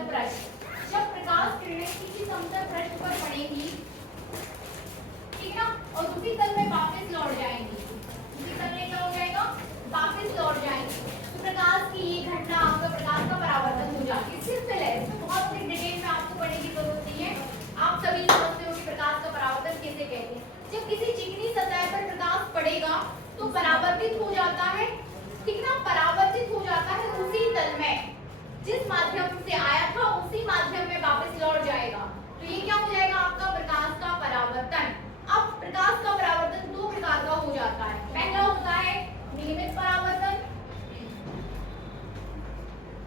समतल पृष्ठ, जब प्रकाश किरणें किसी समतल पृष्ठ पर पड़ेंगी, ठीक है ना, और उसी तल में वापस लौट जाएंगी, उसी तल में क्या हो जाएगा, वापस लौट जाएंगी, तो प्रकाश की ये घटना आपका प्रकाश का परावर्तन हो जाती है। सिंपल है, इसमें बहुत डिटेल में आपको पढ़ने की जरूरत नहीं है, आप सभी समझते हो कि प्रकाश का परावर्तन किसे कहते हैं। जब किसी चिकनी सतह पर प्रकाश पड़ेगा तो परावर्तित हो जाता है, ठीक ना, परावर्तित हो जाता है उसी तल में जिस माध्यम से आया था, उसी माध्यम में वापस लौट जाएगा, तो ये क्या हो जाएगा आपका प्रकाश का परावर्तन। अब प्रकाश का परावर्तन दो प्रकार का हो जाता है, पहला होता है नियमित परावर्तन,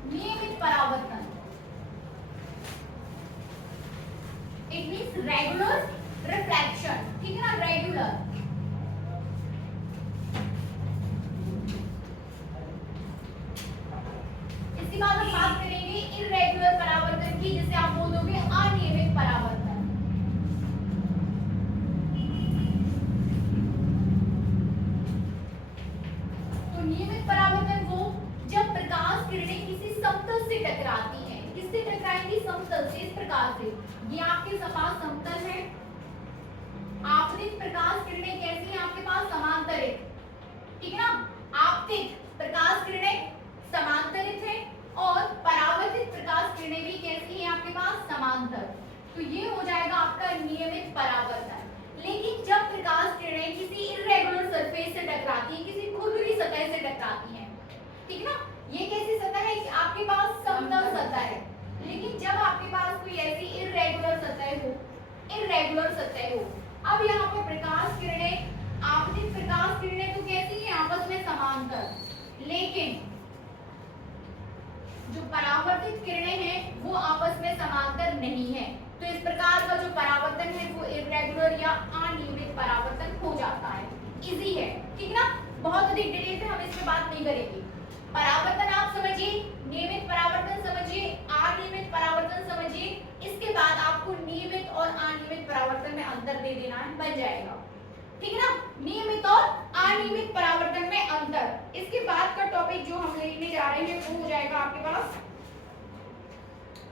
नियमित परावर्तन, इट मींस रेगुलर रिफ्लेक्शन, ठीक है ना, रेगुलर। इसके बाद हम बात करेंगे इर्रेगुलर परावर्तन की, जिसे आप बोल दोगे अनियमित परावर्तन। तो नियमित परावर्तन वो जब प्रकाश किरणें किसी समतल से टकराती हैं, किससे टकराएंगी, समतल से, इस प्रकार से, ये आपके पास समतल है, आपतित प्रकाश किरणें कैसी हैं आपके पास, समांतरित, ठीक है ना, आपतित प्रकाश किरणें समांतरित है और परावर्तित प्रकाश किरणें भी कैसी हैं आपके पास, समांतर, तो ये हो जाएगा आपका नियमित परावर्तन। लेकिन जब प्रकाश किरणें किसी इर्रेगुलर सरफेस से टकराती हैं, किसी खुरदरी सतह से टकराती हैं, ठीक है ना, ये कैसी सतह है, आपके पास समतल सतह है, लेकिन जब आपके पास कोई ऐसी इर्रेगुलर सतह हो, इर्रेगुलर सतह हो, अब यहाँ पर प्रकाश किरणें, आपतित प्रकाश किरणें तो कैसी हैं, आपस में समांतर, लेकिन जो परावर्तित किरणें हैं वो आपस में समांतर नहीं है, तो इस प्रकार का जो परावर्तन है वो इर्रेगुलर या अनियमित परावर्तन हो जाता है। इजी है, ठीक ना, बहुत अधिक डिटेल पे हम इस पे बात नहीं करेंगे। परावर्तन आप समझिए, नियमित परावर्तन समझिए, अनियमित परावर्तन समझिए, इसके बाद आपको नियमित और अनियमित परावर्तन में अंतर दे देना है, बन जाएगा, ठीक है ना, नियमित और अनियमित परावर्तन में अंतर। इसके बाद का टॉपिक जो हम लेने जा रहे हैं वो हो जाएगा आपके पास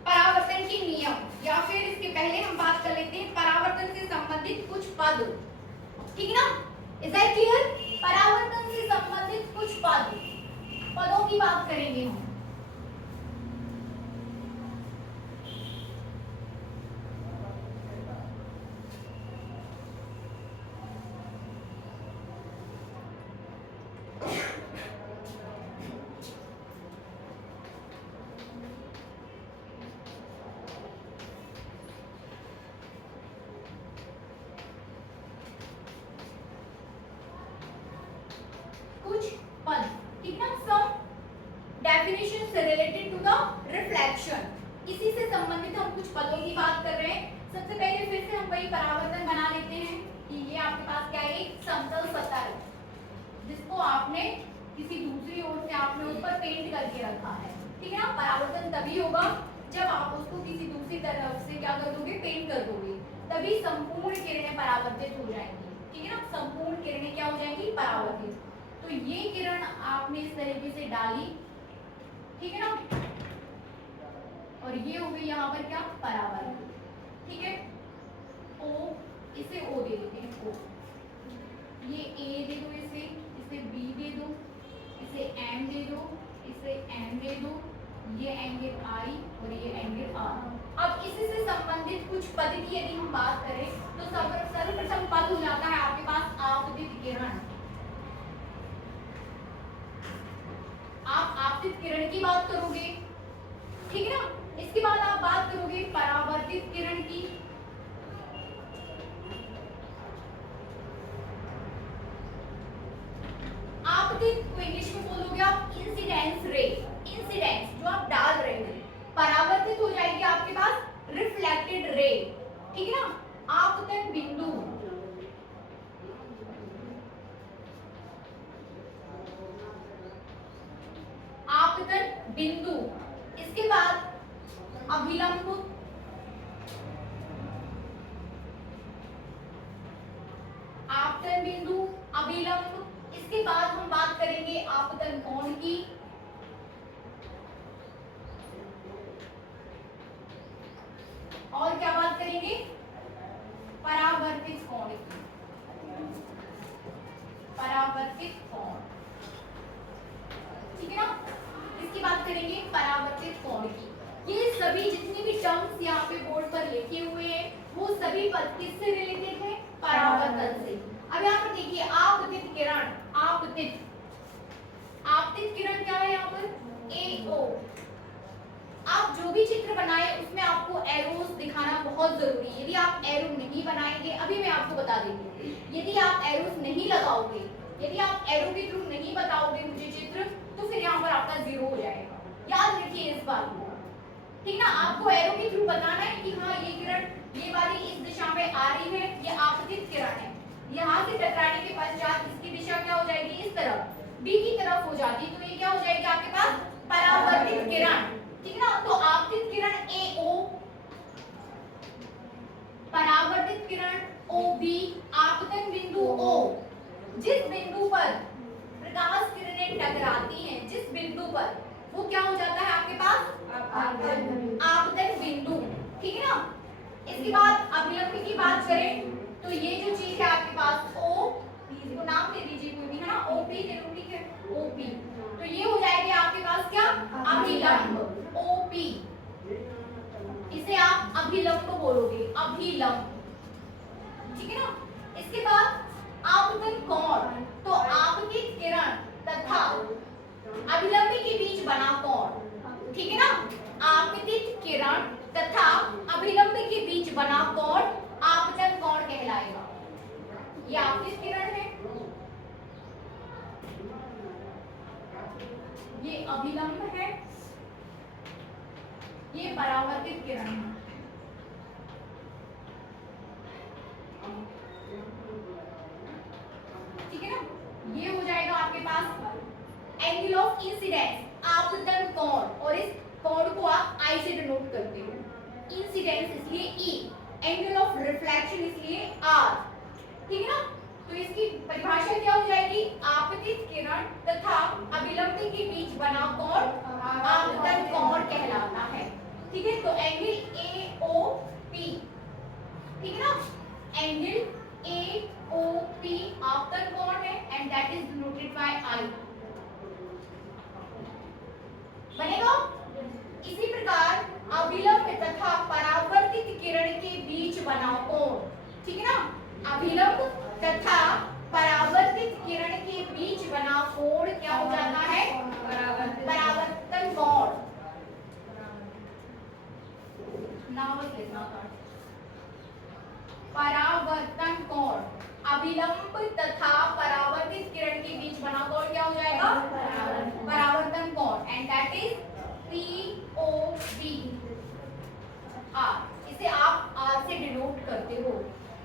परावर्तन के नियम, या फिर इसके पहले हम बात कर लेते हैं परावर्तन से संबंधित कुछ पद, ठीक है ना, इज दैट क्लियर, परावर्तन से संबंधित कुछ पद, पदों की बात करेंगे हम। इसी से संबंधित हम कुछ पदों की बात कर रहे हैं। सबसे पहले फिर से हम वही परावर्तन बना लेते हैं कि ये आपके पास क्या है, एक समतल सतह है जिसको आपने किसी दूसरी ओर से आपने उस पर पेंट करके रखा है, ठीक है ना। परावर्तन तभी होगा जब आप उसको किसी दूसरी तरफ से क्या कर दोगे, पेंट कर दोगे, तभी संपूर्ण किरणें परावर्तित हो जाएंगी, ठीक है ना। संपूर्ण किरणें क्या हो जाएंगी, परावर्तित। तो ये किरण आपने इस तरीके से डाली, ठीक है ना, और ये हो गई यहाँ पर क्या, परावर्तित, ठीक है। ओ, इसे ओ दे देते हैं, ओ, ये ए दे दो, इसे बी दे दो, इसे एम दे दो, इसे एम दे दो, ये एंगल आई और ये एंगल आर। अब इसी से संबंधित कुछ पद की यदि हम बात करें तो सर्वप्रथम पद हो जाता है आपके पास आपतित किरण। आप आपतित किरण की बात करोगे, ठीक है ना। इसके बाद आप बात करोगे परावर्तित किरण की, आपतित को इंग्लिश में बोलोगे आप इंसिडेंस रे, इंसिडेंस जो आप डाल रहे हो। परावर्तित हो जाएगी आपके पास रिफ्लेक्टेड रे, ठीक है ना। आपतन बिंदु, आपतन बिंदु, इसके बाद अभिलंब, आपतन बिंदु, अभिलंब, इसके बाद हम बात करेंगे आपतन कोण की, परावर्तित कोण, ठीक है ना। इसकी बात करेंगे परावर्तित कोण की। ये सभी जितनी भी टर्म्स यहाँ पे बोर्ड पर लिखे हुए हैं वो सभी किससे रिलेटेड है, परावर्तन से। अब यहाँ पर देखिए आपतित किरण, आपतित किरण क्या है यहाँ पर, AO। आप जो भी चित्र बनाए उसमें आपको एरोस दिखाना बहुत जरूरी है। यदि आप एरो नहीं बनाएंगे, अभी मैं आपको बता देती हूँ, यदि आप एरोस नहीं लगाओगे, यदि आप एरो के थ्रू नहीं बताओगे मुझे चित्र, तो फिर यहाँ पर आपका 0 हो जाएगा। याद रखिए इस बात को, ठीक ना। आपको एरो के थ्रू बताना है कि हाँ ये किरण ये वाली इस दिशा में आ रही है, ये आपतित किरण है। यहाँ से टकराने के पश्चात इसकी दिशा क्या हो जाएगी, इस तरफ B की तरफ हो जाती, तो ये क्या हो जाएगी आपके पास, परावर्तित किरण, ठीक ना। तो आपतित किरण AO, परावर्तित किरण OB, आपतन बिंदु O। जिस बिंदु पर प्रकाश किरणें टकराती हैं, जिस बिंदु पर, वो क्या हो जाता है आपके पास, आपतन बिंदु, ठीक है ना। इसके बाद अभिलंब की बात करें तो ये जो चीज है आपके पास O, इसको नाम दे दीजिए कोई भी, है ना, OP दे दो, ठीक है, OP। तो ये हो जाएगी आपके पास क्या, अभिलंब, OP। इसे आप अभिलंब बोलोगे, अभिलंब, ठीक है ना। इसके बाद आपतन कोण, तो आपकी किरण तथा अभिलंब के बीच बना कोण, ठीक है ना। आपतित किरण तथा अभिलंब के बीच बना कोण आपतन कोण कहलाएगा। ये आपतित किरण है, ये अभिलंब है, ये परावर्तित किरण है, ठीक है ना। ये हो जाएगा आपके पास एंगल ऑफ इंसिडेंस, आपतन कोण, और इस कोण को आप I से डिनोट करते हो। इंसिडेंस इसलिए E, एंगल ऑफ रिफ्लेक्शन इसलिए R, ठीक है ना। तो इसकी परिभाषा क्या हो जाएगी, आपतित किरण तथा अभिलंब के बीच बना कोण आपतन कोण कहलाता है, ठीक है। तो एंगल AOP, ठीक है ना, एंगल AOP आपतन कोण है and that is denoted bye I, बनेगा। इसी प्रकार अभिलंब तथा परावर्तित किरण के बीच बना कोण, ठीक है ना। अभिलंब तथा परावर्तित किरण के बीच बना कोण क्या हो जाता है, परावर्तन कोण। परावर्तन कोण, अभिलंब तथा परावर्तित किरण के बीच बना कोण क्या हो जाएगा, परावर्तन कोण, and that is POV R। इसे आप R से डिनोट करते हो।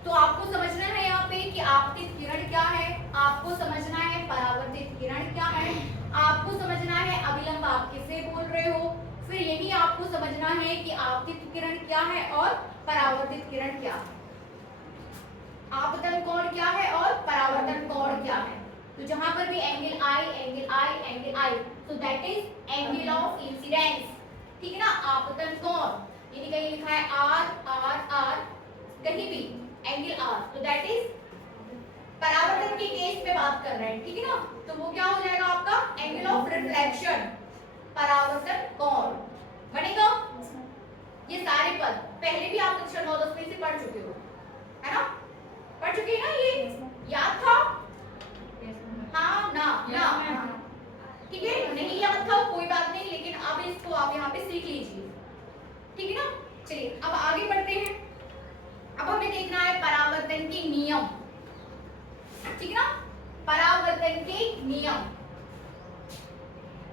तो आपको समझना है यहाँ पे कि आपतित किरण क्या है, आपको समझना है परावर्तित किरण क्या है, आपको समझना है अभिलंब आप किसे बोल रहे हो, फिर यही आपको समझना है कि आपतित किरण क्या है और परावर्तित किरण क्या है, आपतन कोण क्या है और परावर्तन कोण क्या है। तो जहां पर भी angle I, angle I, angle I, तो that is angle of incidence, ठीक है ना। आपतन कोण यानी कहीं लिखा है R, कहीं भी एंगल R, तो दैट इज परावर्तन के केस में बात कर रहे हैं, ठीक है ना। तो वो क्या हो जाएगा आपका एंगल ऑफ रिफ्लेक्शन, परावर्तन कोण बनेगा। ये सारे पद पहले भी आप कक्षा 9-10 से पढ़ चुके हो, है ना, पढ़ चुके हैं ना, ये याद था, हाँ ना, ठीक है। नहीं याद था कोई बात नहीं, लेकिन अब इसको आप यहाँ पे सीख लीजिए, ठीक है ना। चलिए अब आगे बढ़ते हैं। अब हमें देखना है परावर्तन के नियम, ठीक है ना, परावर्तन के नियम।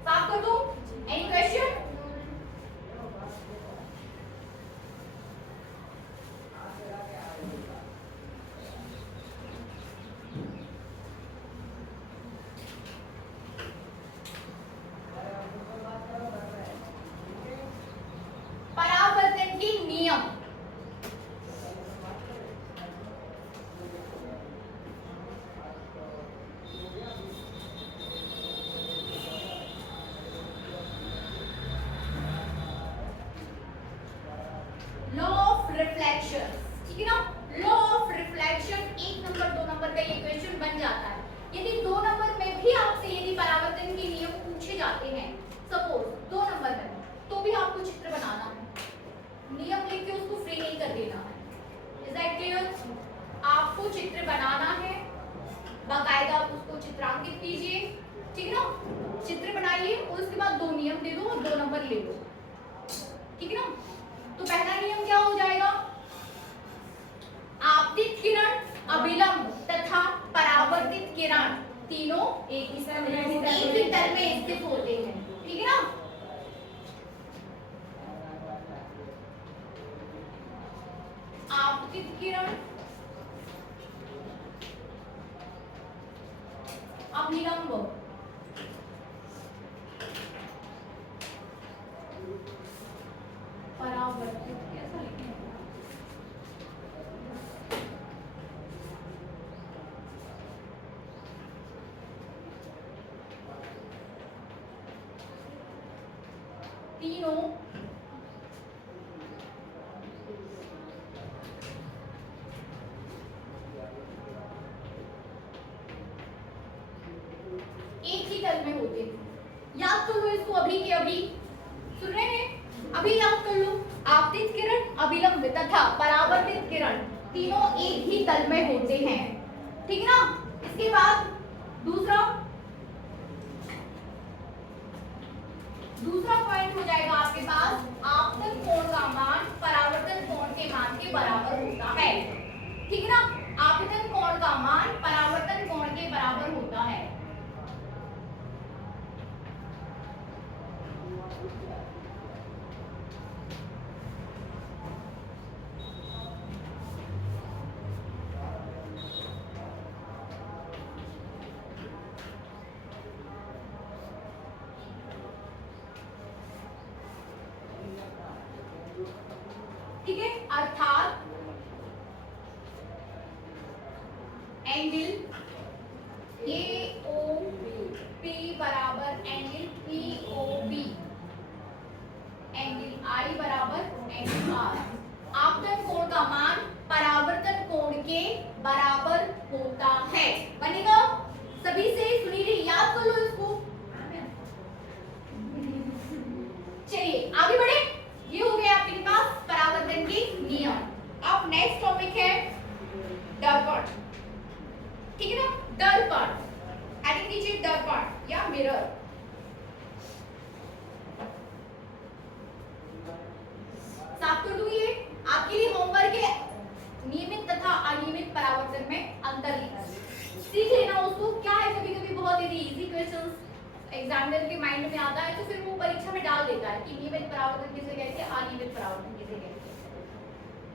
साफ कर दो, एनी क्वेश्चन? परावर्तन के नियम, बाकायदा आप उसको चित्रांकित कीजिए, ठीक है ना, चित्र बनाइए और उसके बाद 2 नियम दे दो और 2 नंबर ले लो, ठीक है ना। तो पहला नियम क्या हो जाएगा, आपतित किरण, अभिलंब तथा परावर्तित किरण तीनों एक ही तल में स्थित होते हैं, ठीक है ना। आपतित किरण, अभिलंब, परावर्तित, कैसा लिखें, तीनों एक ही तल में होते हैं। याद कर लो इसको अभी के अभी, सुन रहे हैं, अभी याद कर लो, आपतित किरण, अभिलंब तथा परावर्तित किरण तीनों एक ही तल में होते हैं, ठीक है ना। इसके बाद दूसरा पॉइंट हो जाएगा आपके पास, आपतन कोण का मान परावर्तन कोण के मान के बराबर होता है, ठीक है ना। आपतन कोण का मान परावर्तन कोण के बराबर होता है। ठीक है, अर्थात एंगल AOP बराबर एंगल POB, एंगल I बराबर एंगल R। आपतन कोण का मान परावर्तन कोण के बराबर होता है, बनेगा। सभी से सुनील याद कर लो इसको। चलिए आगे बढ़े, ये हो गया आपके पास परावर्तन के नियम। अब नेक्स्ट टॉपिक है दर्पण, ठीक है ना। दर्पण, हेडिंग कीजिए दर्पण या मिरर। साफ कर दूं, ये आपके लिए होमवर्क है, नियमित तथा अनियमित परावर्तन में अंतर लिखना, सीख लेना उसको। क्या है, कभी कभी बहुत इजी क्वेश्चंस एग्जामिनर के माइंड में आता है तो फिर वो परीक्षा में डाल देता है कि नियमित परावर्तन किसे कहते हैं, अनियमित परावर्तन किसे कहते हैं,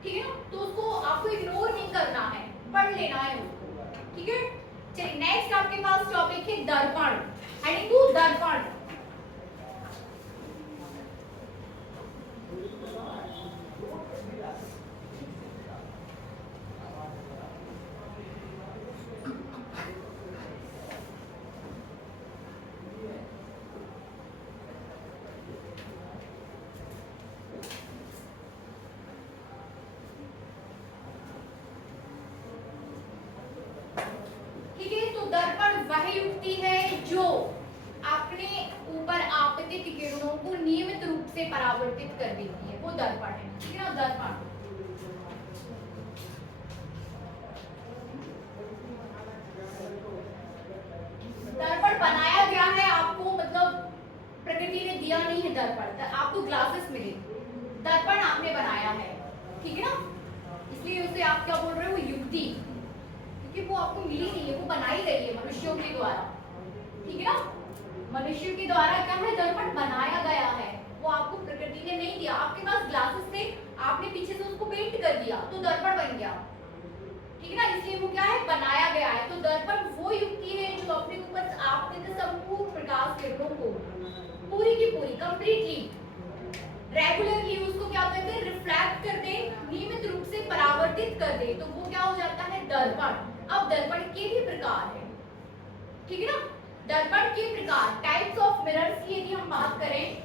ठीक है ना। तो उसको आपको इग्नोर नहीं करना है, पढ़ लेना है उसको, ठीक है। चलिए नेक्स्ट आपके पास टॉपिक है दर्पण, हेडिंग 2 दर्पण। दर्पण वह युक्ति है जो अपने ऊपर आपतित किरणों को नियमित रूप से परावर्तित कर देती है, वो दर्पण है, ठीक है ना। दर्पण दर्पण बनाया गया है आपको, मतलब प्रकृति ने दिया नहीं है दर्पण, आपको ग्लासेस मिले, दर्पण आपने बनाया है, ठीक है ना। इसलिए उसे आप क्या बोल रहे हो, युक्ति, क्योंकि वो आपको मिली नहीं है, वो बनाई गई है मनुष्यों के द्वारा, ठीक है ना। मनुष्यों के द्वारा क्या है, दर्पण बनाया गया है, वो आपको प्रकृति ने नहीं दिया। आपके पास ग्लासेस थे, आपने पीछे से उसको पेंट कर दिया तो दर्पण बन गया, ठीक है ना। इसलिए वो क्या है, बनाया गया है। तो दर्पण वो युक्ति है जो अपने ऊपर आपतित संपूर्ण प्रकाश किरणों को पूरी की पूरी कंप्लीटली रेगुलरली उसको क्या कहते हैं, रिफ्लेक्ट कर दे, नियमित रूप से परावर्तित कर दे, तो वो क्या हो जाता है, दर्पण। अब दर्पण के भी प्रकार है, ठीक है ना। दर्पण के प्रकार, टाइप्स ऑफ मिरर्स की यदि हम बात करें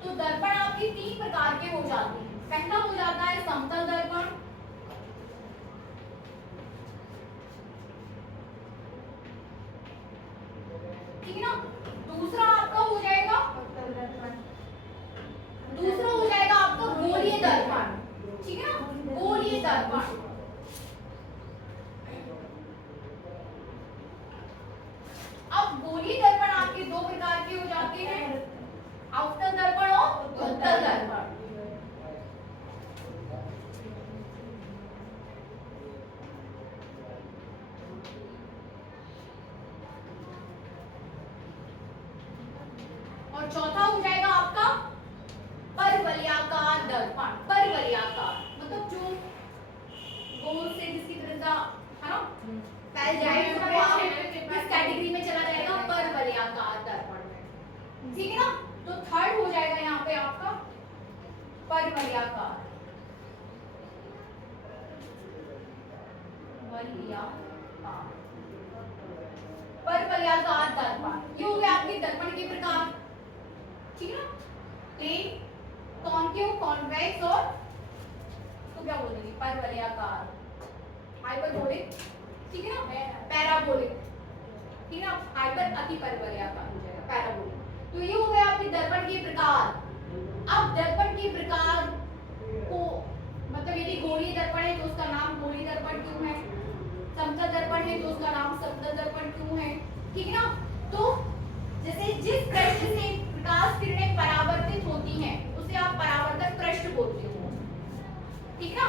तो दर्पण आपके 3 प्रकार के हो जाते हैं। पहला हो जाता है समतल दर्पण, ठीक है ना। दूसरा आपका हो जाएगा आपका गोलीय दर्पण, ठीक है ना, गोलीय दर्पण। दर्पण। अब गोलीय दर्पण आपके दो प्रकार के हो जाते हैं, अवतल दर्पण और उत्तल दर्पण। और चौथा हो जाएगा आपका परवलयाकार दर्पण। परवलयाकार मतलब जो गोल से जिसकी त्रिज्या है ना फैल जाए तो वो इस कैटेगरी में चला जाएगा परवलयाकार दर्पण में, ठीक है ना। तो थर्ड हो जाएगा यहाँ पे आपका परवलयाकार परवलयाकार दर्पण। ये हो गया आपके दर्पण के प्रकार, ठीक है ना। प्लेन, कॉन्केव, कॉन्वेक्स और तो क्या बोलेंगे परवलयाकार, हाइपरबोलिक, ठीक है ना, पैराबोलिक, ठीक है ना। हाइपर अति परवलयाकार हो जाएगा, पैराबोलिक। तो ये हो गया आपके दर्पण के प्रकार। अब दर्पण के प्रकार को मतलब यदि गोलीय दर्पण है तो उसका नाम गोलीय दर्पण क्यों है, समतल दर्पण है तो उसका नाम समतल दर्पण क्यों है, ठीक है ना। तो जैसे जिस पृष्ठ से प्रकाश किरणें परावर्तित होती हैं उसे आप परावर्तक पृष्ठ बोलते हो, ठीक है ना।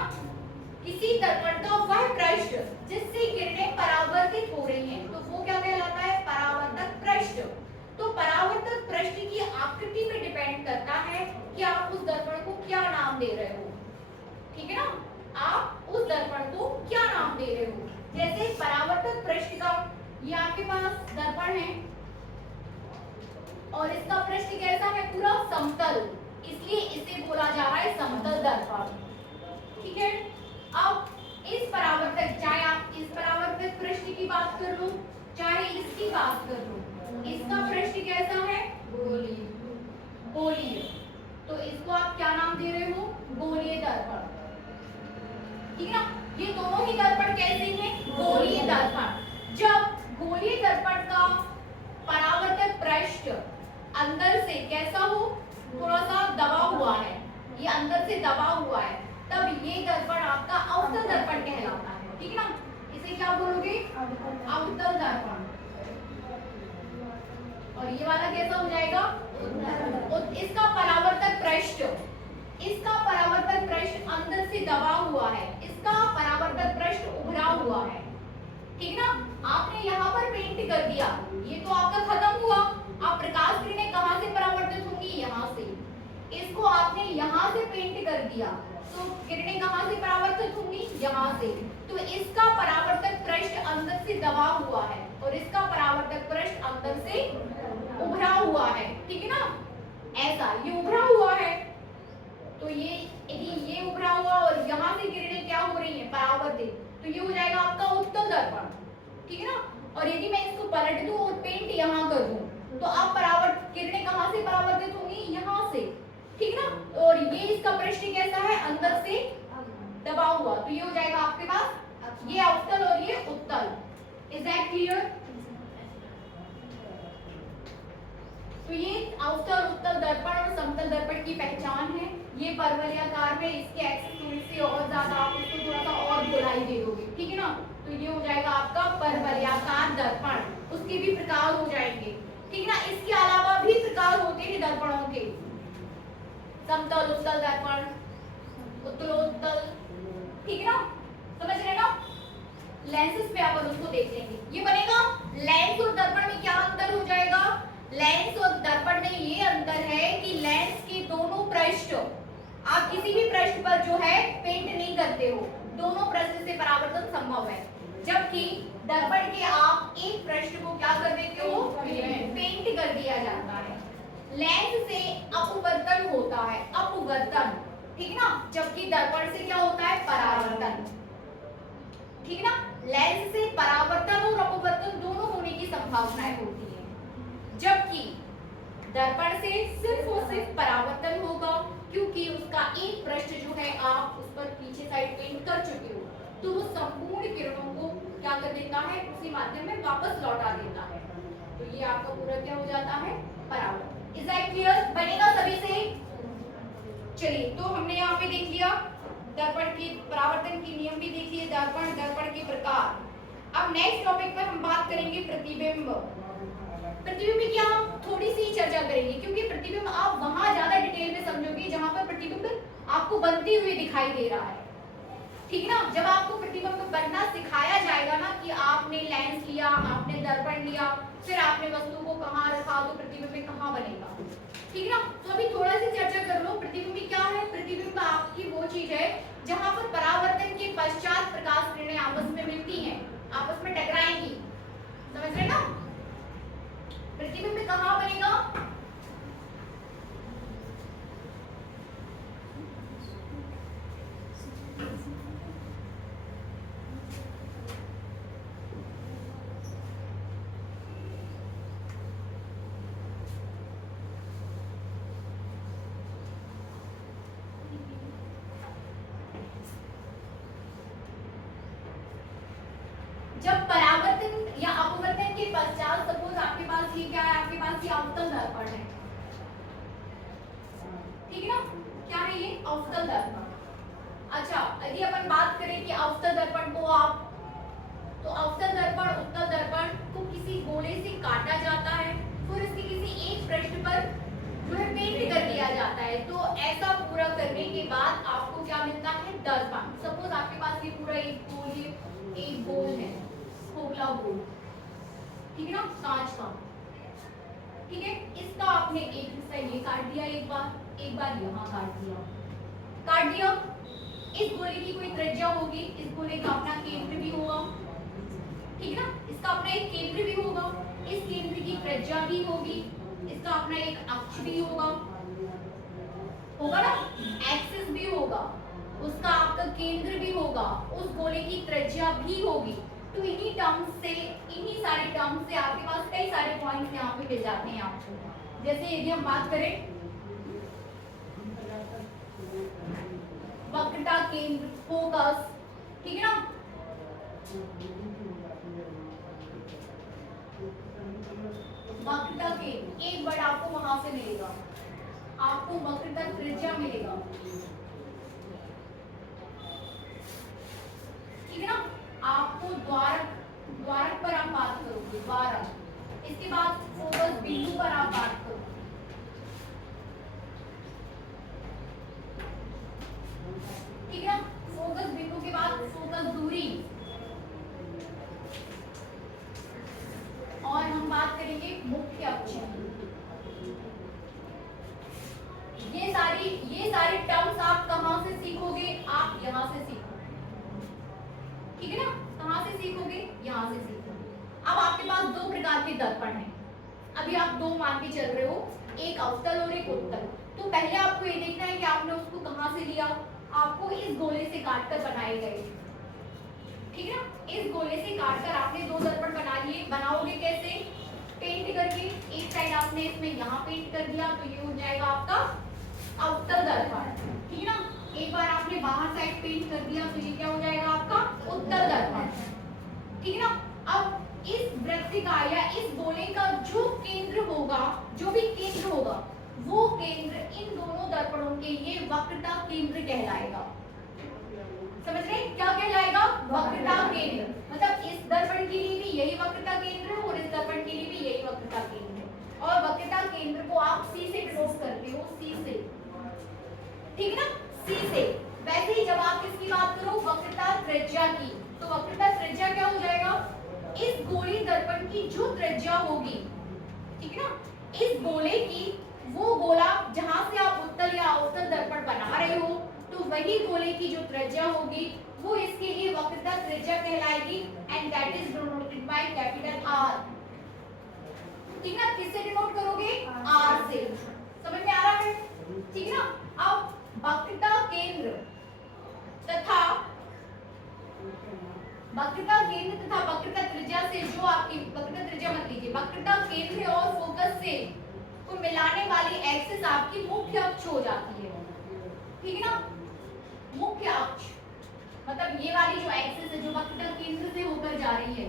किसी दर्पण का वह पृष्ठ जिससे किरणें परावर्तित हो रही हैं तो वो क्या कहलाता है, परावर्तक पृष्ठ। तो परावर्तक पृष्ठ की आकृति पे डिपेंड करता है कि आप उस दर्पण को क्या नाम दे रहे हो, ठीक है ना। आप उस दर्पण को क्या नाम दे रहे हो। जैसे परावर्तक पृष्ठ का ये आपके पास दर्पण है और इसका पृष्ठ कैसा है, पूरा समतल, इसलिए इसे बोला जा रहा है समतल दर्पण, ठीक है। अब इस परावर्तक, चाहे आप इस परावर्तक पृष्ठ की बात कर लो चाहे इसकी बात कर लो, इसका पृष्ठ कैसा है, गोलीय, गोलीय। तो इसको आप क्या नाम दे रहे हो, गोलीय दर्पण, ठीक है ना। ये दोनों ही दर्पण कैसे हैं, गोलीय दर्पण। जब गोलीय दर्पण का परावर्तक पृष्ठ अंदर से कैसा हो, थोड़ा सा दबा हुआ है, ये अंदर से दबा हुआ है, तब ये दर्पण आपका अवतल दर्पण कहलाता है, ठीक है ना। इसे क्या बोलोगे, अवतल दर्पण। और ये वाला कैसा हो जाएगा, इसका परावर्तक पृष्ठ, इसका परावर्तक पृष्ठ अंदर से दबा हुआ है, इसका परावर्तक पृष्ठ उभरा हुआ है, ठीक ना। आपने यहाँ पर पेंट कर दिया, ये तो आपका खत्म हुआ। आप प्रकाश किरणें कहाँ से परावर्तित होंगी, यहाँ से। इसको आपने यहाँ से पेंट कर दिया तो किरणें कहाँ से परावर्तित होंगी, यहाँ से। तो इसका परावर्तक पृष्ठ अंदर से दबा हुआ है और इसका परावर्तक पृष्ठ अंदर से उभरा हुआ है, ठीक है ना। ऐसा ये उभरा हुआ है, तो ये यदि ये उभरा हुआ और यहाँ से किरणें क्या हो रही हैं, परावर्तित, तो ये हो जाएगा आपका उत्तल दर्पण, ठीक है ना। और यदि मैं इसको पलट दूं और पेंट यहाँ कर दूं तो आप परावर्तित किरणें कहाँ से परावर्तित होंगी, यहाँ से, ठीक है ना। और ये इसका पृष्ठ कैसा है, अंदर से दबा हुआ, तो ये हो जाएगा आपके पास ये अवतल और ये उत्तल। Is that clear. तो ये अवतल उत्तल दर्पण और समतल दर्पण की पहचान है। ये परवलयाकार में इसके एक्सिस थोड़ी सी और ज्यादा आप इसको थोड़ा सा और गोलाई दे दोगे, ठीक है ना। तो ये हो जाएगा आपका परवलयाकार दर्पण, उसके भी प्रकार हो जाएंगे, ठीक है ना। इसके अलावा भी प्रकार होते हैं दर्पणों के, समतल उत्तल दर्पण, उत्तलोत्तल, ठीक है ना, समझ रहे ना। लेंसेस पे अपन उसको देख लेंगे। ये बनेगा लेंस और दर्पण में क्या अंतर हो जाएगा, लेंस और दर्पण में ये अंतर है कि लेंस के दोनों पृष्ठ आप किसी भी पृष्ठ पर जो है पेंट नहीं करते हो, दोनों पृष्ठ से परावर्तन संभव है, जबकि दर्पण के आप एक पृष्ठ को क्या कर देते हो, पेंट कर दिया जाता है। लेंस से अपवर्तन होता है, अपवर्तन, ठीक है ना, जबकि दर्पण से क्या होता है, परावर्तन, ठीक है ना। लेंस से परावर्तन और अपवर्तन दोनों होने की संभावनाएं होती है, जबकि दर्पण से सिर्फ और सिर्फ परावर्तन होगा, क्योंकि उसका एक पृष्ठ जो है आप उस पर पीछे साइड पेंट कर चुके हो, तो वो संपूर्ण किरणों को क्या कर देता है, उसी माध्यम में वापस लौटा देता है। तो ये आपका पूरा क्या हो जाता है, परावर्तन। इज दैट क्लियर, बनेगा सभी से। चलिए, तो हमने यहाँ पे देख लिया दर्पण की परावर्तन के नियम भी देख लिए, दर्पण, दर्पण के प्रकार। अब नेक्स्ट टॉपिक पर हम बात करेंगे प्रतिबिंब। प्रतिबिंब की हम थोड़ी सी चर्चा करेंगे, क्योंकि प्रतिबिंब आप वहां ज्यादा डिटेल में समझोगे जहां पर प्रतिबिंब आपको बनते हुए दिखाई दे रहा है, ठीक है ना। जब आपको प्रतिबिंब बनना सिखाया जाएगा ना कि आपने लेंस लिया, आपने दर्पण लिया, फिर आपने वस्तु को कहाँ रखा तो प्रतिबिंब कहाँ बनेगा, ठीक है ना। तो अभी थोड़ा सी चर्चा कर लो प्रतिबिंब क्या है। प्रतिबिंब आपकी वो चीज है जहां पर परावर्तन के पश्चात प्रकाश किरणें आपस में मिलती हैं, आपस में टकराएंगी, समझ रहे ना। प्रतिबिंब कहाँ बनेगा? जब परावर्तन या अपवर्तन के पश्चात, सपोज आपके पास ये क्या है, आपके पास ये अवतल दर्पण है, ठीक है ना। क्या है ये? अवतल दर्पण। अच्छा, यदि अपन बात करें कि अवतल दर्पण को आप, तो अवतल दर्पण, उत्तल दर्पण को किसी गोले से काटा जाता है, फिर इसके किसी एक पृष्ठ पर जो है पेंट कर दिया जाता है। तो ऐसा पूरा करने के बाद आपको क्या मिलता है? दर्पण। सपोज आपके पास ये पूरा एक गोल है, एक गोल है, खोखला गोल, ठीक है ना, कांच का, ठीक है। इसका आपने एक हिस्सा ये काट दिया, एक बार यहाँ काट दिया। इस गोले की कोई त्रिज्या होगी, इस गोले का अपना केंद्र भी होगा, ठीक है ना, इसका अपना एक केंद्र भी होगा, इस केंद्र की त्रिज्या भी होगी, इसका अपना एक अक्ष भी होगा ना, एक्सिस भी होगा, उसका आपका केंद्र भी होगा, उस गोले की त्रिज्या भी होगी। तो इन्हीं टर्म्स से, इन्हीं सारे टर्म्स से आपके पास कई सारे पॉइंट्स यहाँ पे मिल जाते हैं आपको। जैसे यदि हम बात करें वक्रता, केंद्र, फोकस, ठीक है ना, वक्रता केंद्र, एक वर्ड आपको वहां से मिलेगा, आपको वक्रता त्रिज्या मिलेगा, ठीक है ना। आपको द्वारक पर आप बात करोगे, द्वारक। इसके बाद फोकस बिंदु पर आप बात करोगे, ठीक है ना। फोकस बिंदु के बाद फोकस दूरी, और हम बात करेंगे मुख्य अक्ष। ये सारे टर्म्स आप कहां से सीखोगे? आप यहां से सीखोगे, ठीक है ना। कहां से सीखोगे? यहां से सीखोगे। अब आपके पास दो प्रकार के दर्पण हैं, अभी आप दो मान के चल रहे हो, एक अवतल और एक उत्तल। तो पहले आपको ये देखना है कि आपने उसको कहां से लिया, आपको इस गोले से काटकर बनाए गए, ठीक है ना। इस गोले से काटकर आपने दो दर्पण बना लिए। बनाओगे कैसे? पेंट करके, एक साइड आपने इसमें यहाँ पेंट कर दिया तो ये हो जाएगा आपका अवतल दर्पण, ठीक है ना। एक बार आपने बाहर साइड पेंट कर दिया तो ये क्या हो जाएगा आपका उत्तल दर्पण, ठीक है ना। अब इस वृत्त का या इस गोले का जो केंद्र होगा, जो भी केंद्र होगा, वो केंद्र इन दोनों दर्पणों के लिए वक्रता केंद्र कहलाएगा। समझ रहे हैं? क्या कहलाएगा? वक्रता केंद्र। मतलब इस दर्पण के लिए भी यही वक्रता केंद्र है और इस दर्पण के लिए भी यही वक्रता केंद्र है। और वक्रता केंद्र को आप C से डिनोट करते हो, C से, ठीक है ना, C से। वैसे ही जब आप किसकी बात करो, वक्रता त्रिज्या की, तो वक्रता त्रिज्या क्या हो जाएगा? इस गोली दर्पण की जो त्रिज्या होगी, ठीक है ना, इस गोले की, वो गोला जहां से आप उत्तल या अवतल दर्पण बना रहे हो, तो वही गोले की जो त्रिज्या होगी वो इसके लिए वक्रता त्रिज्या कहलाएगी, and that is denoted by capital R, ठीक है ना। किससे डिनोट करोगे? R से। समझ में आ रहा है? ठीक है ना। अब वक्रता केंद्र तथा वक्रता त्रिज्या से, जो आपकी वक्रता त्रिज्या मत लीजिए, वक्रता केंद्र और फोकस से को मिलाने वाली एक्सिस आपकी मुख्य अक्ष हो जाती है, ठीक है ना। मुख्य अक्ष मतलब ये वाली जो एक्सिस है, जो वक्रता केंद्र से होकर जा रही है,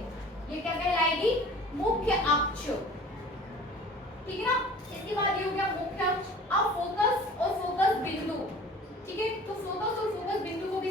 ये क्या कहलाएगी? मुख्य अक्ष, ठीक है ना। इसके बाद ये हो गया मुख्य अक्ष। अब फोकस और फोकस बिंदु, ठीक है। तो फोकस और फोकस बिंदु को भी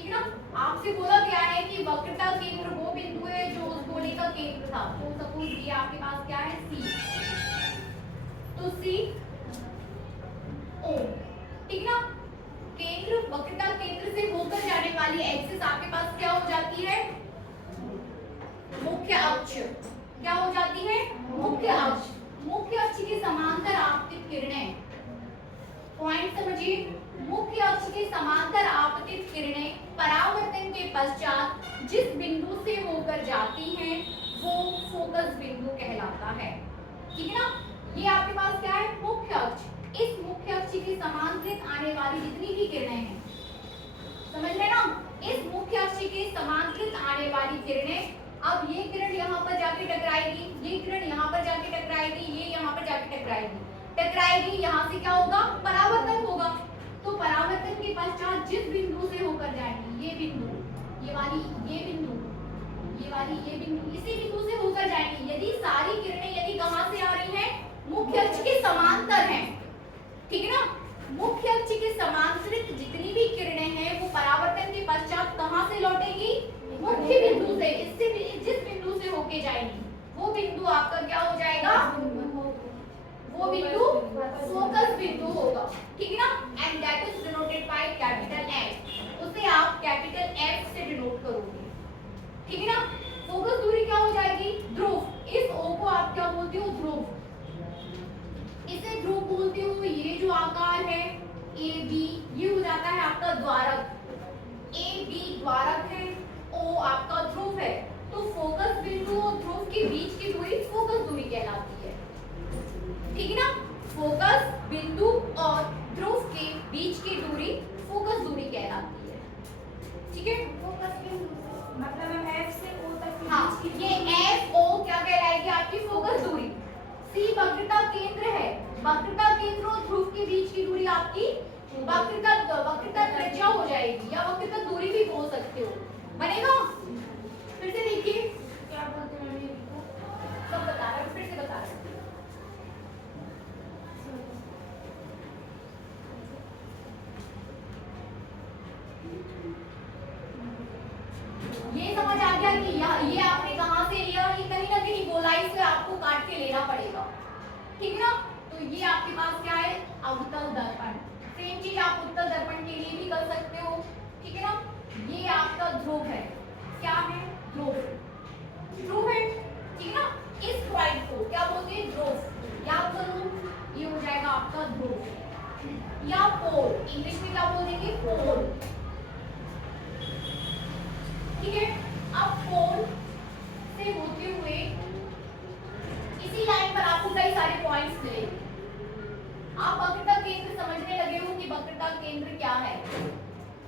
ठीक है ना। आपसे बोला गया है कि वक्रता केंद्र वो बिंदु है जो उस गोले का केंद्र था, तो सपोज ये आपके पास क्या है सी, तो सी ओ, ठीक है ना। केंद्र वक्रता केंद्र से होकर जाने वाली एक्सिस आपके पास क्या हो जाती है, मुख्य अक्ष। क्या हो जाती है, मुख्य अक्ष। मुख्य अक्ष के समांतर आपतित किरणें, पॉइंट समझिए, मुख्य अक्ष के समांतर आपतित किरणें परावर्तन के पश्चात जिस बिंदु से होकर जाती हैं वो फोकस बिंदु कहलाता है, ठीक है ना। ये आपके पास क्या है, मुख्य अक्ष। इस मुख्य अक्ष के समांतरित आने वाली जितनी भी किरणें हैं, समझ रहे ना, इस मुख्य अक्ष के समांतरित आने वाली किरणें, अब ये किरण यहाँ पर जाके टकराएगी, ये किरण यहाँ पर जाके टकराएगी, ये यहाँ पर जाके टकराएगी, यहाँ से क्या होगा, परावर्तन होगा। तो परावर्तन के पश्चात जिस बिंदु से होकर जाएंगी, ये बिंदु, ये वाली, ये बिंदु, ये वाली, ये बिंदु, इसी बिंदु से होकर जाएंगी। यदि सारी किरणें यदि कहाँ से आ रही हैं, मुख्य अक्ष के समांतर हैं, ठीक है ना। मुख्य अक्ष के समांतरित जितनी भी किरणें हैं वो परावर्तन के पश्चात कहाँ से लौटेगी, मुख्य बिंदु से, इससे जिस बिंदु से होके जाएगी वो बिंदु आपका क्या हो जाएगा, वो बिंदु फोकस बिंदु होगा, ठीक है ना। And that is denoted by capital F, उसे आप कैपिटल एफ से डिनोट करोगे, ठीक है ना। फोकस दूरी क्या हो जाएगी, ध्रुव। इस ओ को आप क्या बोलते हो, ध्रुव। इसे ध्रुव बोलते हो। ये जो आकार है ए बी, ये हो जाता है आपका द्वारक, ए बी द्वारक है, ओ आपका ध्रुव है। तो फोकस बिंदु और ध्रुव के बीच की दूरी फोकस दूरी कहलाती है, ठीक है ना। फोकस बिंदु और ध्रुव के बीच की दूरी फोकस दूरी कहलाती है, ठीक है। फोकस बिंदु मतलब हम एफ से ओ तक की हाँ, बीच की ये एफ ओ क्या कहलाएगी, आपकी फोकस दूरी। सी वक्रता केंद्र है, वक्रता केंद्र और ध्रुव के बीच की दूरी आपकी वक्रता त्रिज्या हो जाएगी, या वक्रता दूरी भी बोल सकते हो, बनेगा। फिर से देखिए, क्या बोलते हैं ये को, सब बता रहा हूं, फिर से बता रहा हूं। ये समझ आ गया कि ये आपने कहां से लिया, ये कहीं ना कहीं गोलाई से आपको काट के लेना पड़ेगा, ठीक है ना। तो ये आपके पास क्या है, अवतल दर्पण। सेम चीज आप उत्तल दर्पण के लिए भी कर सकते हो, ठीक है ना। ये आपका ध्रुव है, क्या है, ध्रुव, ध्रुव है, ठीक है ना। इस पॉइंट को क्या बोलते हैं, ध्रुव। याद करो, ये हो जाएगा आपका ध्रुव या पोल, इंग्लिश में क्या बोलेंगे, पोल, ठीक है। अब पोल से होते हुए इसी लाइन पर आपको कई सारे पॉइंट्स मिलेंगे। आप वक्रता केंद्र समझने लगे हो कि वक्रता केंद्र क्या है,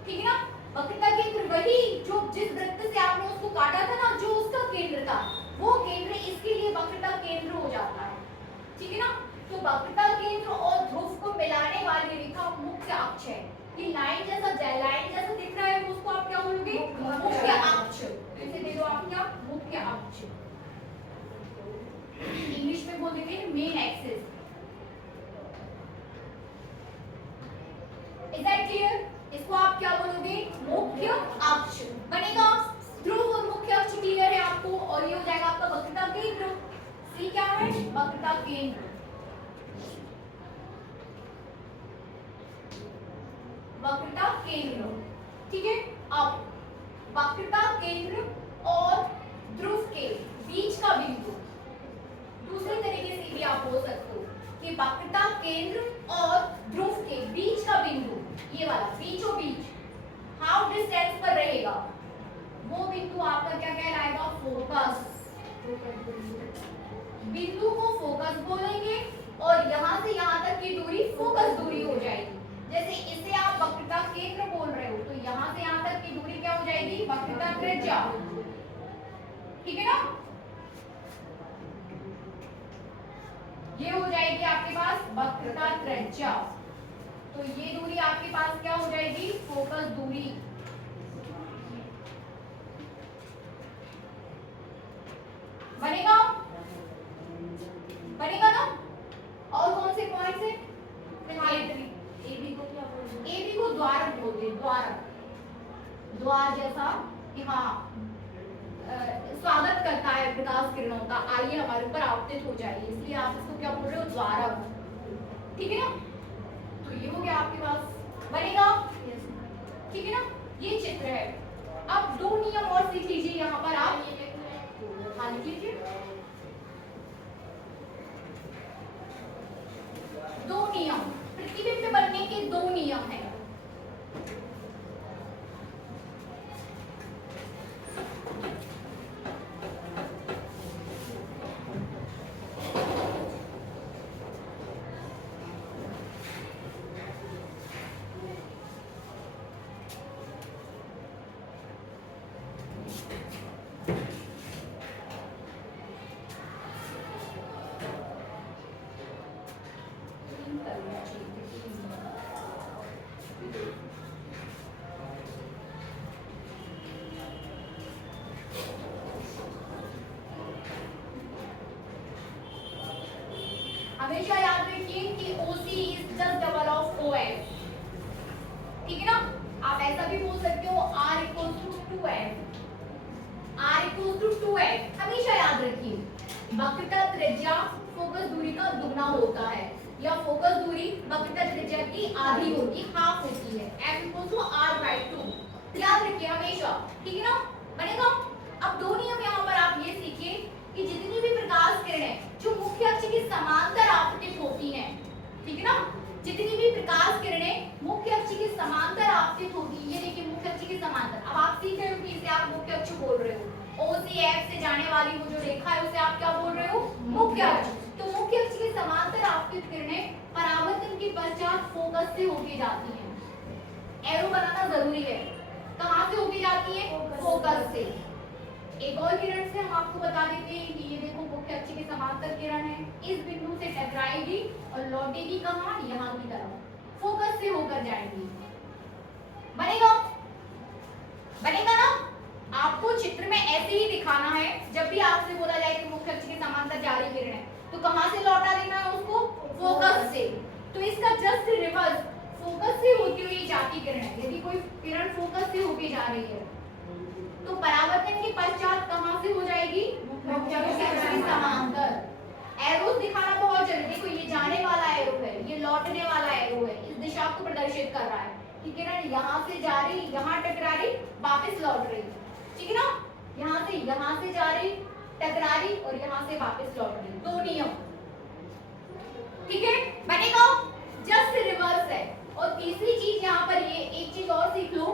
ठीक है ना। वक्रता केंद्र वही जो जिस वृत्त से आपने उसको काटा था ना, जो उसका केंद्र था, वो केंद्र इसके लिए वक्रता केंद्र हो जाता है, ठीक है ना। तो वक्रता केंद्र और ध्रुव को मिलाने वाली रेखा मुख्य अक्ष है। ये लाइन जैसा दिख रहा है, उसको आप क्या बोलोगे, मुख्य अक्ष। इसे दे दो आप क्या, मुख्य अक्ष, इंग्लिश में बोलेंगे main axis. Is that clear? इसको आप क्या बोलोगे, मुख्य अक्ष बनेगा। ध्रुव और मुख्य अक्ष क्लियर है आपको, और ये हो जाएगा आपका वक्रता केंद्र। सी क्या है, वक्रता केंद्र, वक्रता केंद्र, ठीक है। अब वक्रता केंद्र और ध्रुव के बीच का बिंदु, दूसरे तरीके से भी आप बोल सकते हो कि वक्रता केंद्र और ध्रुव के बीच का बिंदु, ये वाला बीचों बीच हाफ डिस्टेंस पर रहेगा, वो बिंदु आपका क्या कहलाएगा, फोकस। बिंदु को फोकस बोलेंगे, और यहाँ से यहाँ तक की दूरी फोकस दूरी हो जाएगी। जैसे इसे आप वक्रता केंद्र बोल रहे हो, तो यहाँ से यहाँ तक की दूरी क्या हो जाएगी, वक्रता त्रिज्या, ठीक है ना। ये हो जाएगी आपके पास वक्रता त्रिज्या, तो ये दूरी आपके पास क्या हो जाएगी, फोकस दूरी। बनेगा, बनेगा ना। और कौन से पॉइंट्स है, एबी को क्या बोलते हैं, एबी को द्वारक बोलते हैं, द्वारक, द्वार जैसा कि हाँ स्वागत करता है प्रकाश किरणों का, आइए हमारे ऊपर आपतित हो जाइए, इसलिए आप इसको क्या बोल रहे हो, द्वारक। ठीक है ना, तो ये हो गया आपके पास बनेगा। ठीक है ना, ये चित्र है। अब दो नियम और सीख लीजिए यहाँ पर आप, हाँ लिख लीजिए। दो नियम, प्रतिबिंब बनने के दो नियम हैं। हमेशा याद रखिए कि OC is just double of OF। ठीक है ना, आप ऐसा भी बोल सकते हो R equal to 2F, R equal to 2F। हमेशा याद रखिए वक्रता त्रिज्या फोकस दूरी का दुगना होता है, या फोकस दूरी वक्रता त्रिज्या की आधी होती, हाफ होती है। F इक्वल टू R/2 याद रखिए हमेशा। ठीक है ना, बनेगा। अब दो नियम यहाँ पर आप ये सीखिए कि जितनी भी प्रकाश किरणें जो मुख्य अक्ष के समांतर आपतित होती हैं, ठीक है ना, जितनी भी प्रकाश किरणें मुख्य अक्ष के समांतर आपतित होती है, ये देखिए मुख्य अक्ष के समांतर। अब आप सीख रहे हो कि इसे आप मुख्य अक्ष बोल रहे हो, OCF से जाने वाली वो जो रेखा है उसे आप क्या बोल रहे हो, मुख्य अक्ष। तो मुख्य अक्ष के समांतर आपतित किरणें परावर्तन के पश्चात फोकस से होके जाती हैं। एरो बनाना जरूरी है। कहां से होके जाती है, फोकस से। एक और किरण से हम आपको बता देते हैं कि ये देखो मुख्य अक्ष के समांतर किरण है, इस बिंदु से टकराएगी और लौटेगी कहां, यहाँ की तरफ, फोकस से होकर जाएंगी। बनेगा, बनेगा ना। आपको चित्र में ऐसे ही दिखाना है, जब भी आपसे बोला जाए कि मुख्य अक्ष के समांतर जा रही किरण है, तो कहां से लौटा देना है उसको, फोकस से। तो इसका जस्ट रिवर्स, फोकस से होती हुई जाती किरण है। यदि कोई किरण फोकस से होके जा रही है तो परावर्तन के पश्चात कहां से हो जाएगी, मुख्य अक्ष के समांतर। एरोस दिखाना बहुत जरूरी। देखो ये जाने वाला एरो है, ये लौटने वाला एरो है, इस दिशा को प्रदर्शित कर रहा है कि किरण यहां से जा रही, यहां टकरा रही, वापस लौट रही। ठीक है ना, यहां से जा रही, टकरा रही और यहां से वापस लौट रही। दो नियम, ठीक है, बनेगा। जस्ट रिवर्स है। और तीसरी चीज यहाँ पर ये एक चीज और सीख लो,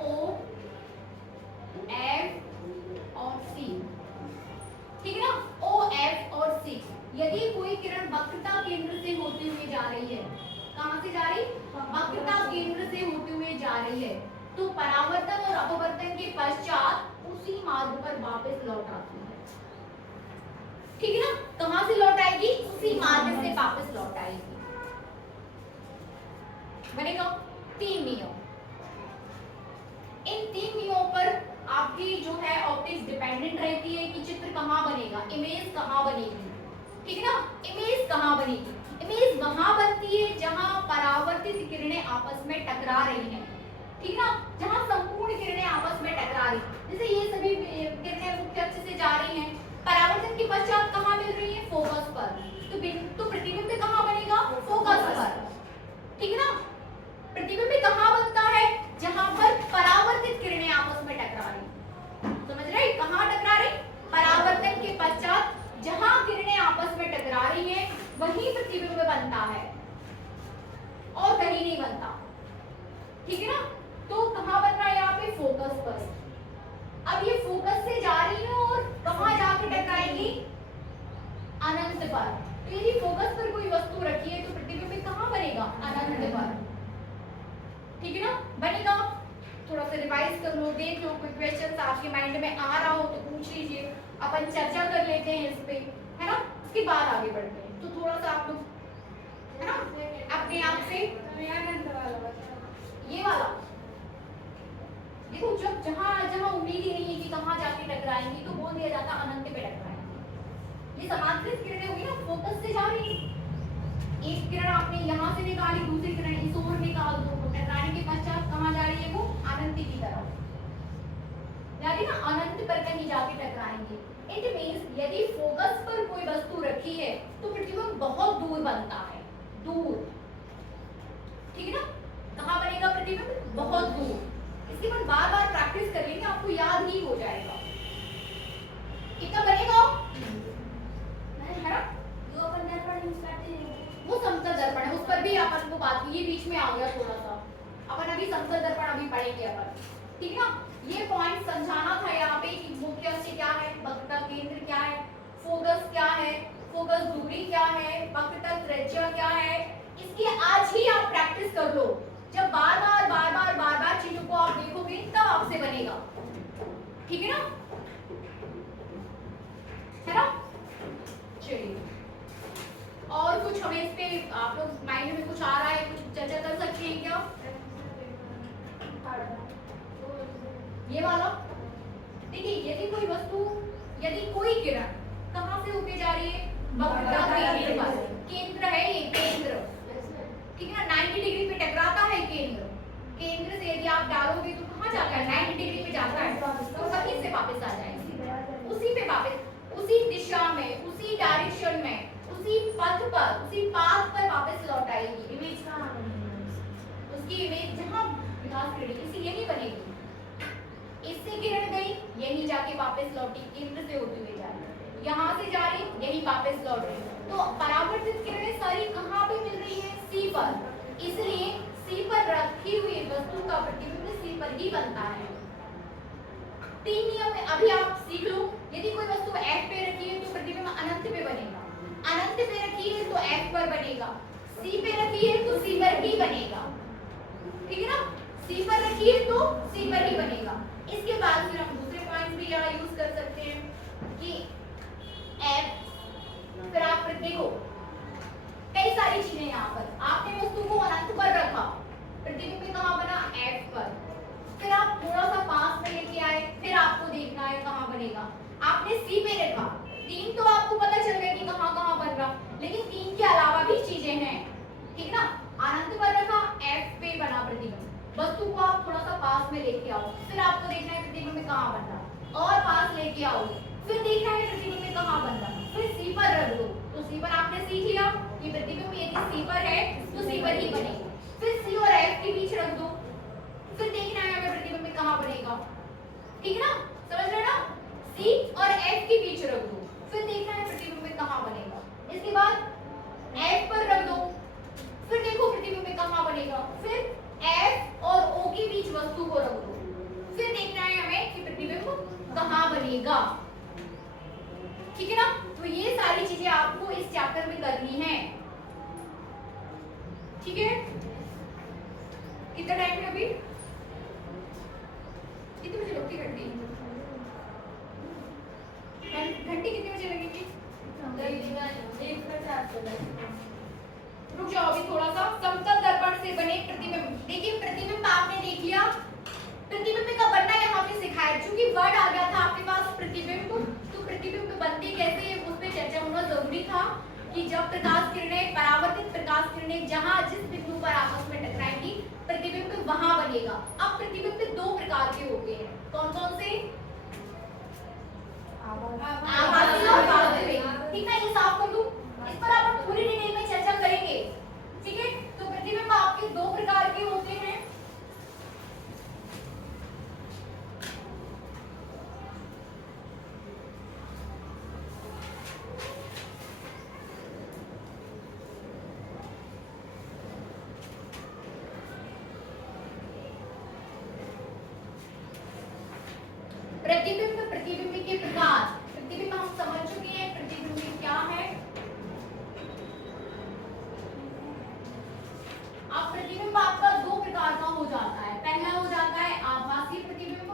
O F और C। ठीक है ना, O F और C। यदि कोई किरण वक्रता केंद्र से होते हुए जा रही है, कहां से जा रही, वक्रता केंद्र से होते हुए जा रही है, तो परावर्तन और अपवर्तन के पश्चात उसी मार्ग पर वापस लौट आती है। ठीक है ना, कहां से लौट आएगी, उसी मार्ग से वापस लौट आएगी। बनेगा। तीन नियम, इन तीन नियमों पर आपकी जो है ऑप्टिक्स डिपेंडेंट रहती है कि चित्र कहाँ बनेगा, इमेज कहाँ बनेगी। ठीक है ना, इमेज कहाँ बनेगी, इमेज वहां बनती है जहां परावर्तित किरणें आपस में टकरा रही हैं। ठीक है ना, जहां संपूर्ण किरणें आपस में टकरा रही, जैसे ये सभी किरणें मुख्य अक्ष से जा रही हैं, परावर्तन के पश्चात कहाँ मिल रही है, फोकस पर। तो प्रतिबिंब कहाँ बनेगा, फोकस पर। ठीक है ना, प्रतिबिंब कहाँ बनता है, जहां पर परावर्तित किरणें आपस में टकरा रही। समझ रहे, कहां टकरा रही, परावर्तन के पश्चात जहां किरणें आपस में टकरा रही हैं वहीं प्रतिबिंब बनता है और कहीं नहीं बनता। ठीक है ना, तो कहां बन रहा है, यहाँ पे फोकस पर। अब ये फोकस से जा रही है और कहां जाके टकराएगी, अनंत पर। तो यदि फोकस पर कोई वस्तु रखी है तो प्रतिबिंब कहां बनेगा, अनंत पर। ठीक है ना, बनेगा। थोड़ा सा रिवाइज कर लो, देख लो, कोई क्वेश्चन आपके माइंड में आ रहा हो तो पूछ लीजिए, अपन चर्चा कर लेते हैं इस पे, है ना, उसके बाद आगे बढ़ते हैं। तो थोड़ा सा आप लोग, है ना, अपने आप से ये वाला देखो, जब जहां जहां उम्मीद ही नहीं है कि कहां जाके टकराएंगी तो बोल दिया जाता अनंत पे टकराएंगी। ये समांतरित किरणें होगी ना, फोकस से जा रही, एक किरण आपने यहाँ से निकाली, दूसरी किरण इस ओर निकाल दो, तो टकराने के पश्चात कहाँ जा रही है वो? अनंत की तरफ जा रही ना, अनंत पर कहीं जाके टकराएंगे। इट मींस यदि फोकस पर कोई वस्तु रखी है तो प्रतिबिंब बहुत दूर बनता है, दूर, ठीक है ना। कहाँ बनेगा प्रतिबिंब? बहुत दूर। इसके बाद बार बार प्रैक्टिस कर लेंगे, आपको याद ही हो जाएगा। कितना बनेगा? है ना, जो अपन दर्पण यूज करते हैं वो समतल दर्पण है, उस पर भी अपन को बात, ये बीच में आ गया थोड़ा सा, अपन अभी समतल दर्पण अभी पढ़ेंगे अपन, ठीक है ना। ये पॉइंट समझाना था यहाँ पे कि मुख्य अक्ष क्या है, वक्रता केंद्र क्या है, फोकस क्या है, फोकस दूरी क्या है, वक्रता त्रिज्या क्या है। इसकी आज ही आप प्रैक्टिस कर लो, जब बार बार चीजों को आप देखोगे तब आपसे बनेगा, ठीक है ना, है ना। चलिए, और कुछ हमें इस पे आप लोग माइंड में कुछ आ रहा है, कुछ चर्चा कर सकते हैं क्या? ये वाला देखिए, यदि कोई वस्तु, यदि कोई किरण कहाँ से होके जा रही है? वक्रता केंद्र पर, केंद्र है ये केंद्र, ठीक है ना, 90 डिग्री पे टकराता है केंद्र, केंद्र से यदि आप डालोगे तो कहाँ जाता है? 90 डिग्री पे जाता है, तो वहीं से वापस आ जाएगी, उसी पे वापस, उसी दिशा में, उसी डायरेक्शन में, उसी पथ पर, उसी पाथ पर वापस लौट आएगी। इमेज कहाँ बनेगी? उसकी इमेज जहाँ विकास करेगी, इसी यही बनेगी। इससे किरण गई, यही जाके वापस लौटी, केंद्र से होती हुई जा रही, यहाँ से जा रही, यही वापस लौट रही। तो परावर्तित किरणें सारी कहाँ पे मिल रही है? सी पर, इसलिए सी पर रखी हुई वस्तु का प्रतिबिंब सी पर ही बनता है। 3 नियम है, अभी आप सीख लो। यदि कोई वस्तु F पे रखी है तो प्रतिबिंब अनंत पे बनेगा, अनंत पे रखी है तो F पर बनेगा, C पे रखी है तो C पर ही बनेगा, ठीक है ना। C पर रखी है तो C पर ही बनेगा। इसके बाद फिर हम दूसरे पॉइंट भी यहाँ यूज कर सकते हैं कि F, फिर आप देखो कई सारी चीजें यहाँ पर, आपने वस्तु को अनंत पर रखा, प्रतिबिंब कहाँ बना? F पर। फिर आप थोड़ा सा पास में लेके आए, फिर आपको देखना है कहाँ बनेगा। आपने C पे रखा, 3 तो आपको पता चल गया कि कहाँ कहाँ बन रहा, लेकिन 3 के अलावा भी चीजें हैं, ठीक ना। अनंत पर रखा, F पे बना प्रतिबिंब, वस्तु को आप थोड़ा सा पास में लेके आओ, फिर आपको देखना है प्रतिबिंब कहाँ बन रहा, और पास लेके आओ, फिर देखना है प्रतिबिंब कहाँ बन रहा, फिर C पर रख दो, तो C पर आपने सीख लिया कि प्रतिबिंब यदि C पर है तो C पर ही बनेगा। फिर C और F के बीच रख दो, फिर देखना है हमें प्रतिबिंब कहाँ बनेगा, ठीक है ना, समझ रहे ना। C और F के बीच रख दो, फिर देखना है प्रतिबिंब कहाँ बनेगा। इसके बाद F पर रख दो, फिर देखो प्रतिबिंब कहाँ बनेगा, फिर F और O के बीच वस्तु को रख दो, फिर देखना है हमें कि प्रतिबिंब कहाँ बनेगा, ठीक है ना। तो ये सारी चीजें आपको इस चैप्टर में करनी है, ठीक है। कितना टाइम है अभी? कितने बजे लगती घंटी? घंटी कितने बजे लगेगी? रुक जाओ अभी थोड़ा सा। समतल दर्पण से बने प्रतिबिंब, देखिए प्रतिबिंब आपने देख लिया, प्रतिबिंब का बनना यहाँ पे सिखाया, क्योंकि वर्ड आ गया था आपके पास प्रतिबिंब, तो प्रतिबिंब बनते कैसे उस पर चर्चा होना जरूरी था कि जब प्रकाश किरणें, परावर्तित प्रकाश किरणें जहाँ जिस बिंदु पर आपस में टकराएंगी प्रतिबिंब वहां बनेगा। अब प्रतिबिंब 2 प्रकार के होते हैं, कौन कौन से? आभासी और वास्तविक, ठीक है, ये साफ कर दूं, इस पर आप पूरी डिटेल में चर्चा करेंगे, ठीक है। तो प्रतिबिंब आपके 2 प्रकार के होते हैं, प्रतिबिंब, प्रतिबिंब के प्रकार। प्रतिबिंब हम समझ चुके हैं, प्रतिबिंब क्या है। अब प्रतिबिंब आपका 2 प्रकार का हो जाता है, पहला हो जाता है आभासी प्रतिबिंब,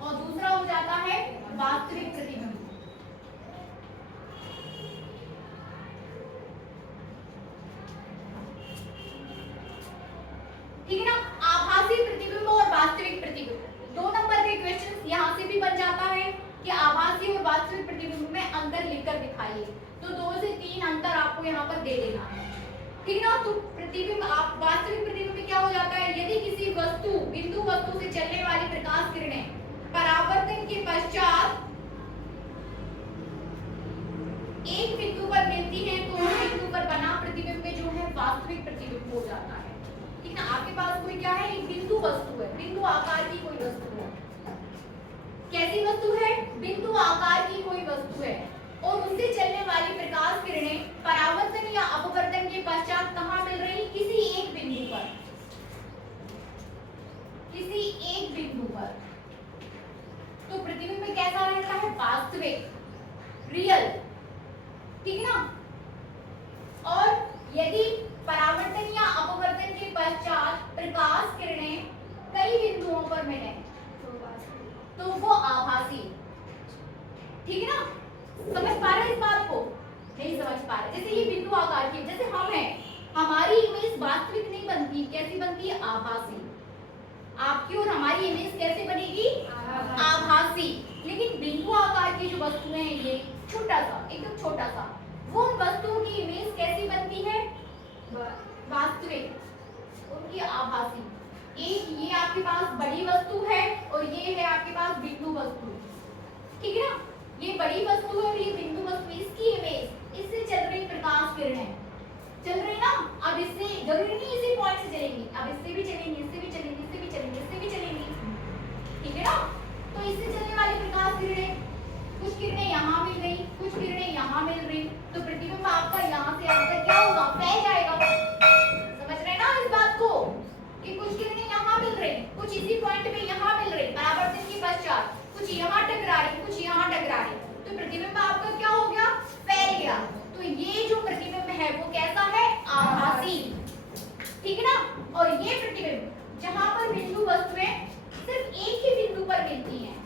और दूसरा हो जाता है वास्तविक प्रतिबिंब। ठीक है ना, आभासी प्रतिबिंब और वास्तविक प्रतिबिंब, 2 नंबर के क्वेश्चन यहाँ से भी बन जाता है। कि आभासी और वास्तविक प्रतिबिंब में अंतर लिखकर दिखाइए। तो 2 से 3 अंतर आपको यहाँ पर दे देना है, ठीक ना। तो प्रतिबिंब आप वास्तविक प्रतिबिंब में क्या हो जाता है, यदि किसी वस्तु बिंदु वस्तु से चलने वाली प्रकाश किरणें परावर्तन के पश्चात एक बिंदु पर मिलती है तो उस बिंदु पर बना प्रतिबिंब जो है वास्तविक प्रतिबिंब हो जाता है, ठीक ना। आपके पास कोई क्या है, एक बिंदु वस्तु है, बिंदु आकार की कोई वस्तु है। कैसी वस्तु है, बिंदु आकार की कोई वस्तु है और उससे चलने वाली प्रकाश किरणें परावर्तन या अपवर्तन के पश्चात कहाँ मिल रही, किसी एक बिंदु पर, किसी एक बिंदु पर। तो प्रतिबिंब में कैसा रहता है, वास्तविक, रियल, ठीक ना। और यदि परावर्तन या अपवर्तन के पश्चात प्रकाश किरणें कई बिंदुओं पर मिले तो वो आभासी, ठीक है ना। समझ पा रहे हैं इस बात को, नहीं समझ पा रहे। जैसे ये बिंदु आकार की, जैसे हम हैं, हमारी इमेज वास्तविक नहीं बनती, कैसी बनती है, आभासी। आपकी और हमारी इमेज कैसे बनेगी, आभासी। लेकिन बिंदु आकार की जो वस्तुएं हैं, ये छोटा सा, एकदम छोटा सा, वो उन वस्तुओं की इमेज कैसी बनती है, वास्तविक, उनकी आभासी। एक ये आपके पास बड़ी वस्तु है और ये है आपके पास बिंदु वस्तु, ठीक है ना। ये बड़ी वस्तु है और ये बिंदु वस्तु, इसकी इमेज, इससे चल रही प्रकाश किरणें चल रही ना। अब इससे जरूरी नहीं इसी पॉइंट से चलेंगी, अब इससे भी चलेंगी, इससे भी चलेंगी, इससे भी चलेंगी, इससे भी चलेंगी, ठीक है ना। तो इससे चलने वाली प्रकाश किरणें, कुछ किरणें यहाँ मिल रही, कुछ किरणें यहाँ मिल रही, तो प्रतिबिंब आपका यहाँ से यहाँ तक क्या होगा, फैल जाएगा। समझ रहे ना इस बात को, कि कुछ किरणें यहाँ मिल रही, कुछ इसी पॉइंट पे यहाँ मिल रही परावर्तन के पश्चात, कुछ यहाँ टकरा रही, कुछ यहाँ टकरा रही, तो प्रतिबिंब आपका क्या हो गया, फैल गया। तो ये जो प्रतिबिंब है वो कैसा है, आभासी, ठीक है ना। और ये प्रतिबिंब जहाँ पर बिंदु वस्तुएं सिर्फ एक ही बिंदु पर मिलती हैं,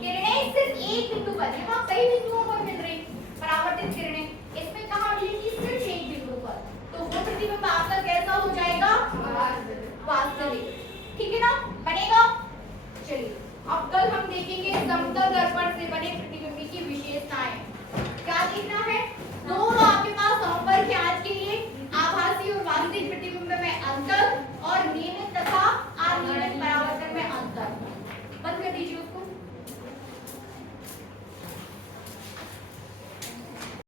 किरणें सिर्फ एक बिंदु पर, यहाँ कई बिंदुओं पर मिल रही परावर्तित किरणें, इसमें कहाँ मिलेगी, सिर्फ एक बिंदु पर, तो वो प्रतिबिंब आपका कैसा हो जाएगा, वास्तविक, ठीक है ना, बनेगा। चलिए अब कल हम देखेंगे समतल दर्पण से बने प्रतिबिंब की विशेषताएं। क्या देखना है, दोनों आपके पास होमवर्क है आज के लिए, आभासी और वास्तविक प्रतिबिंब में अंतर